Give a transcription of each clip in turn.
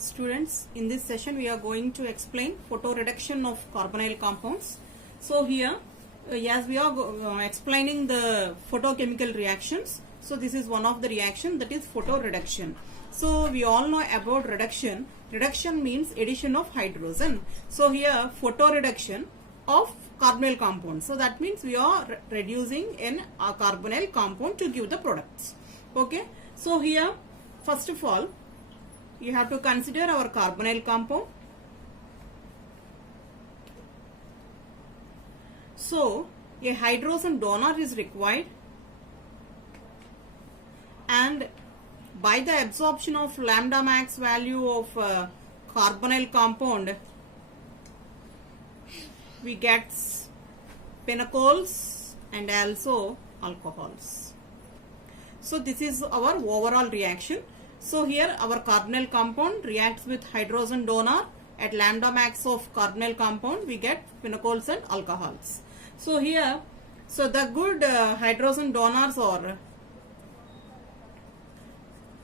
Students, in this session we are going to explain photoreduction of carbonyl compounds. So here, as we are explaining the photochemical reactions, so this is one of the reaction, that is photoreduction. So we all know about reduction. Reduction means addition of hydrogen. So here photoreduction of carbonyl compound. So that means we are reducing a carbonyl compound to give the products. Okay. So here, first of all, you have to consider our carbonyl compound. So a hydrogen donor is required, and by the absorption of lambda max value of carbonyl compound, we get pinacols and also alcohols. So this is our overall reaction. So here our carbonyl compound reacts with hydrogen donor. At lambda max of carbonyl compound we get pinacols and alcohols. So here, so the good hydrogen donors are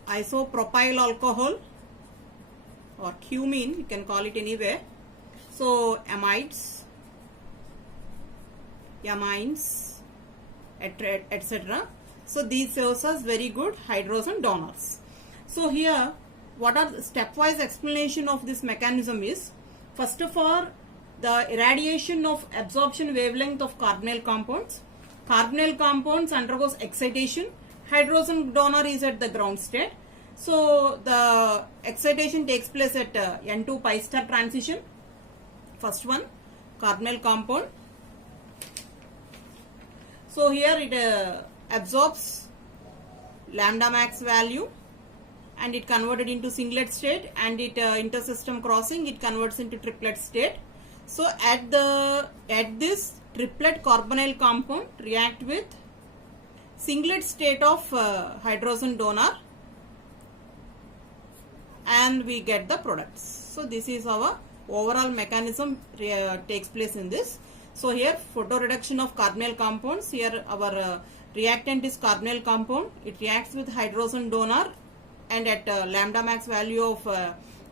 isopropyl alcohol or cumene, you can call it anyway. So amides, amines, etc. So these serves as very good hydrogen donors. So here, what are the stepwise explanation of this mechanism is, first of all, the irradiation of absorption wavelength of carbonyl compounds. Carbonyl compounds undergoes excitation. Hydrogen donor is at the ground state. So the excitation takes place at N2 pi star transition. First one, carbonyl compound. So here it absorbs lambda max value, and it converted into singlet state, and it intersystem crossing, it converts into triplet state. So at this triplet carbonyl compound react with singlet state of hydrogen donor, and we get the products. So this is our overall mechanism takes place in this. So here photoreduction of carbonyl compounds, here our reactant is carbonyl compound, it reacts with hydrogen donor, and at lambda max value of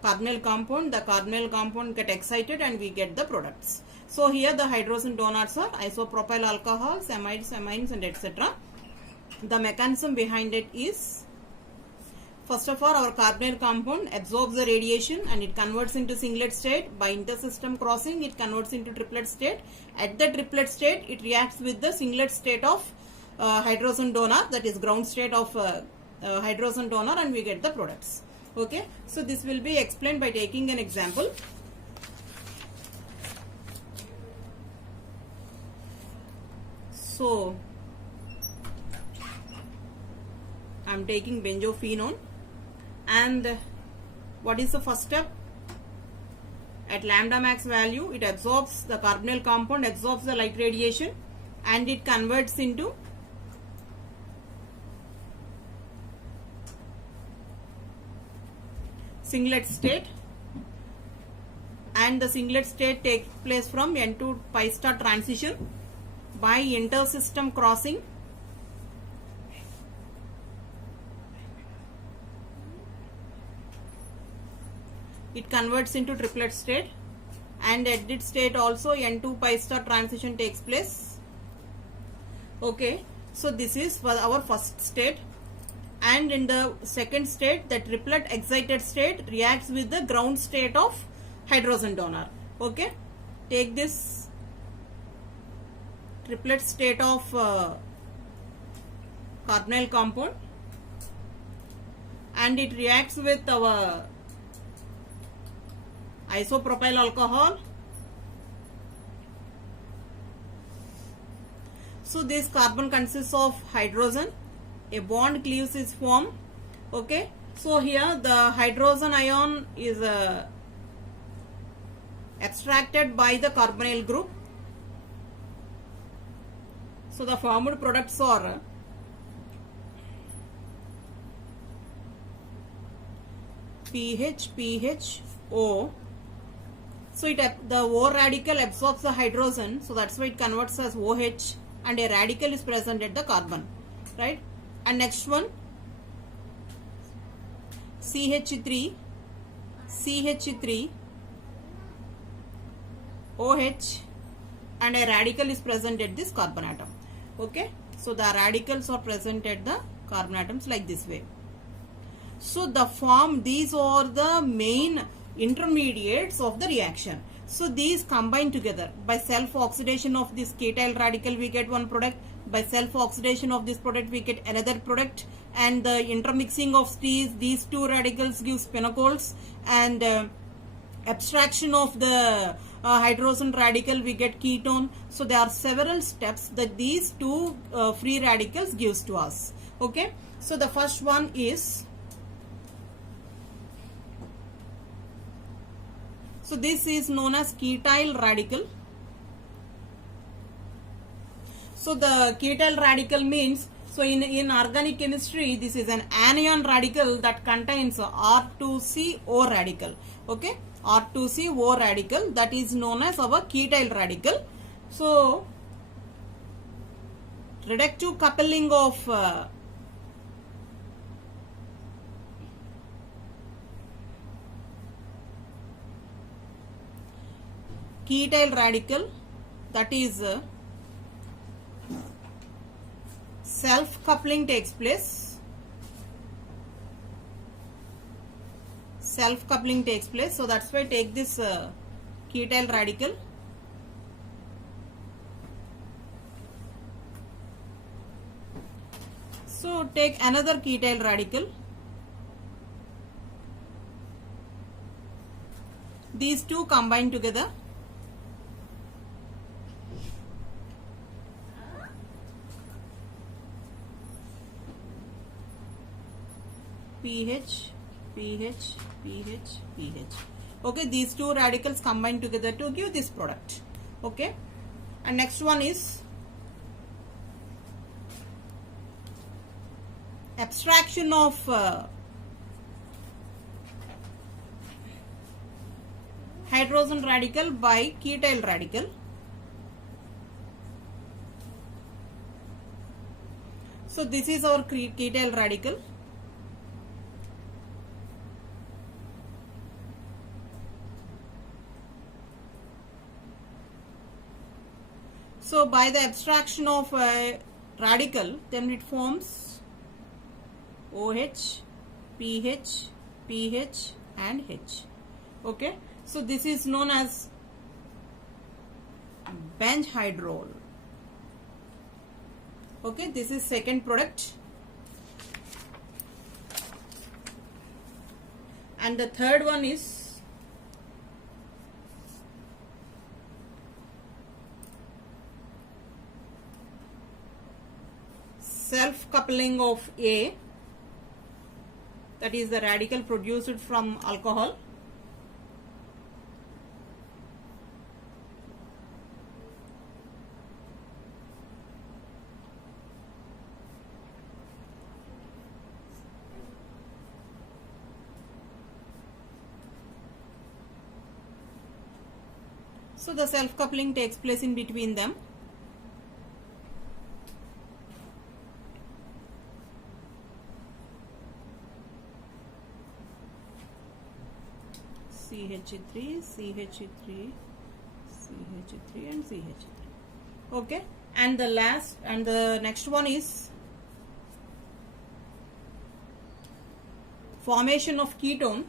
carbonyl compound, the carbonyl compound get excited and we get the products. So here the hydrogen donors are isopropyl alcohols, amides, amines, and etc. The mechanism behind it is, first of all, our carbonyl compound absorbs the radiation and it converts into singlet state. By intersystem crossing, it converts into triplet state. At the triplet state, it reacts with the singlet state of hydrogen donor, that is ground state of hydrogen donor, and we get the products. Okay, so this will be explained by taking an example. So I am taking benzophenone, and what is the first step? At lambda max value, it absorbs, the carbonyl compound absorbs the light radiation and it converts into singlet state, and the singlet state takes place from N2 pi star transition. By intersystem crossing, it converts into triplet state, and at this state also N2 pi star transition takes place. Okay, so this is for our first state. And in the second state, the triplet excited state reacts with the ground state of hydrogen donor. Okay, take this triplet state of carbonyl compound, and it reacts with our isopropyl alcohol. So this carbon consists of hydrogen. A bond cleaves is formed. Okay, so here the hydrogen ion is extracted by the carbonyl group. So the formed products are PH, PH, O. So the O radical absorbs the hydrogen, so that's why it converts as OH, and a radical is present at the carbon, right? And next one, CH3 CH3 OH and a radical is present at this carbon atom. Okay, so the radicals are present at the carbon atoms like this way. So these are the main intermediates of the reaction. So these combine together. By self-oxidation of this ketyl radical we get one product. By self-oxidation of this product we get another product. And the intermixing of these two radicals gives phenolcols. And abstraction of the hydrogen radical we get ketone. So there are several steps that these two free radicals gives to us. Okay, so the first one is, so this is known as ketyl radical. So the ketyl radical means, so in organic chemistry this is an anion radical that contains R2CO radical. Okay, R2CO radical, that is known as our ketyl radical. So reductive coupling of ketyl radical, that is self-coupling takes place. Self-coupling takes place. So that's why take this ketyl radical. So take another ketyl radical. These two combine together. pH, pH, pH, pH. Okay, these two radicals combine together to give this product. Okay, and next one is abstraction of hydrogen radical by ketyl radical. So this is our ketyl radical. So by the abstraction of radical, then it forms OH, pH, pH and H. Okay, so this is known as benzyhydrol. Okay, this is second product. And the third one is self-coupling of A, that is the radical produced from alcohol. So the self-coupling takes place in between them. CH3, CH3, CH3 and CH3. Okay, and the next one is formation of ketone.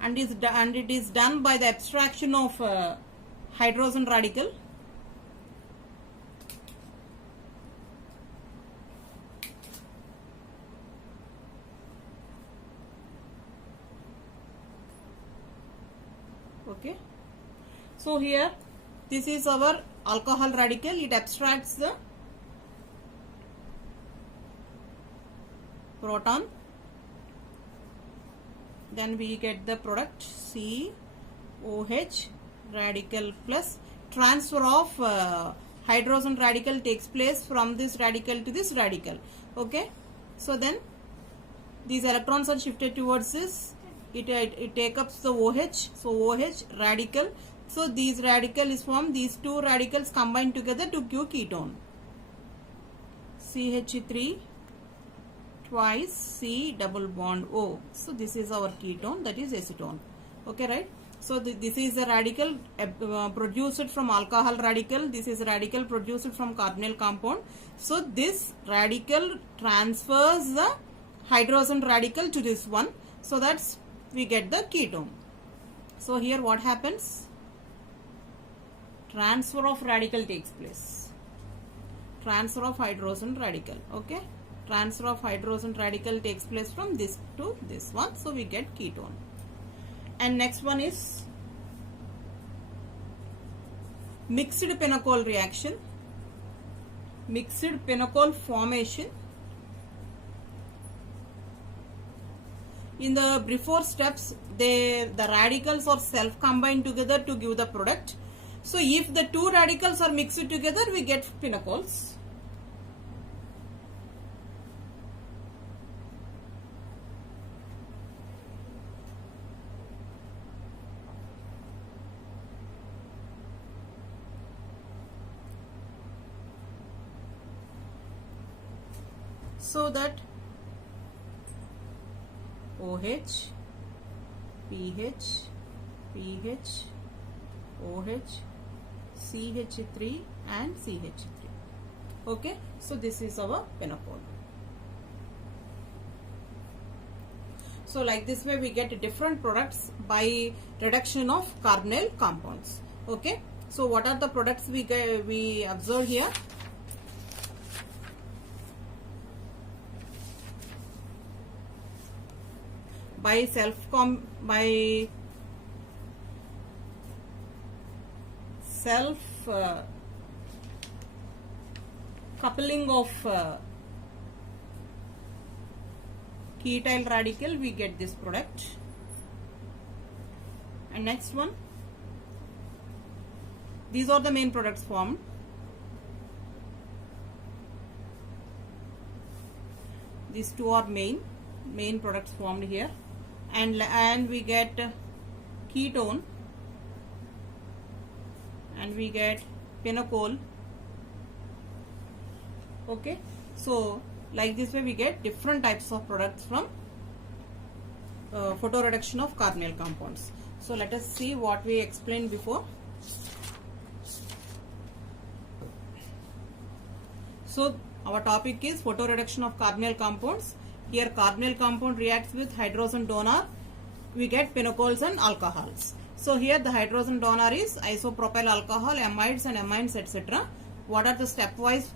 And it is done by the abstraction of hydrogen radical. Okay, so here this is our alcohol radical. It abstracts the proton. Then we get the product COH radical plus transfer of hydrogen radical takes place from this radical to this radical. Okay, so then these electrons are shifted towards this. It takes up the OH, so OH radical So these radical is formed, these two radicals combine together to give ketone. CH3 twice C double bond O. So this is our ketone, that is acetone. Okay, right? So this is a radical produced from alcohol radical. This is a radical produced from carbonyl compound. So this radical transfers the hydrogen radical to this one. So that's we get the ketone. So here what happens? Transfer of radical takes place. Transfer of hydrogen radical. Okay. Transfer of hydrogen radical takes place from this to this one. So we get ketone. And next one is mixed pinocol reaction. Mixed pinocol formation. In the before steps, the radicals are self-combined together to give the product. So if the two radicals are mixed together, we get pinocols. So that OH, pH, pH, OH, CH3 and CH3. Okay, so this is our pinocol. So like this way we get different products by reduction of carbonyl compounds. Okay, so what are the products we observe here? By self coupling of ketyl radical, we get this product. And next one, these are the main products formed. These two are main products formed here. And we get ketone and we get pinocol. Okay, so like this way we get different types of products from photoreduction of carbonyl compounds. So let us see what we explained before. So our topic is photoreduction of carbonyl compounds. Here carbonyl compound reacts with hydrogen donor, we get pinocols and alcohols. So here the hydrogen donor is isopropyl alcohol, amides and amines, etc. What are the stepwise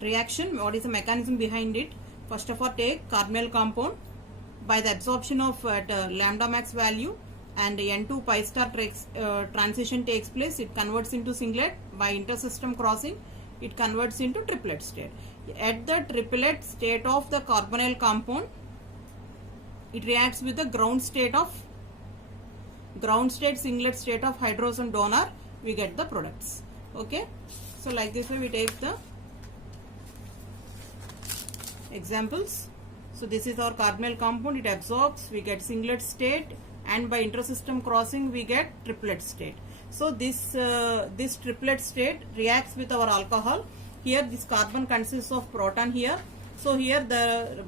reaction? What is the mechanism behind it? First of all, take carbonyl compound. By the absorption of lambda max value and N2 pi star transition takes place, it converts into singlet. By intersystem crossing, it converts into triplet state. At the triplet state of the carbonyl compound, it reacts with the ground state singlet state of hydrogen donor, we get the products. Okay, so like this way we take the examples. So this is our carbonyl compound, it absorbs, we get singlet state, and by intersystem crossing we get triplet state. So this triplet state reacts with our alcohol. Here this carbon consists of proton here. So here the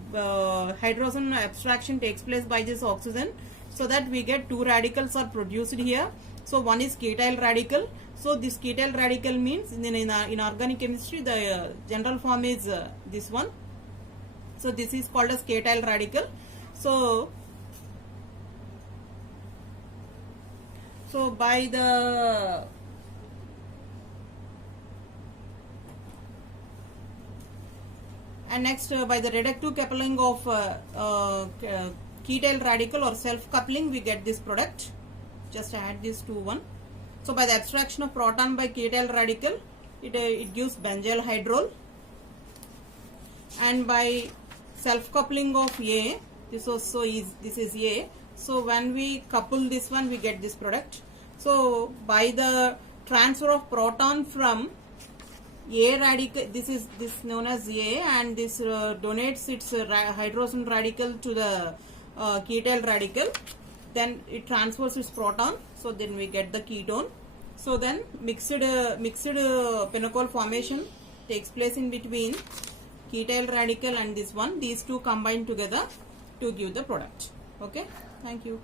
hydrogen abstraction takes place by this oxygen, so that we get two radicals are produced here. So one is ketyl radical. So this ketyl radical means in organic chemistry the general form is this one. So this is called as ketyl radical. So by the and next by the reductive coupling of ketyl radical or self coupling, we get this product. Just add this to one. So by the abstraction of proton by ketyl radical, it gives benzyl hydrol, and by self coupling of A, this is A. So when we couple this one, we get this product. So by the transfer of proton from A radical, this known as A, and this donates its hydrogen radical to the ketyl radical, then it transfers its proton, so then we get the ketone. So then mixed pinocol formation takes place in between ketyl radical and this one. These two combine together to give the product. Okay, thank you.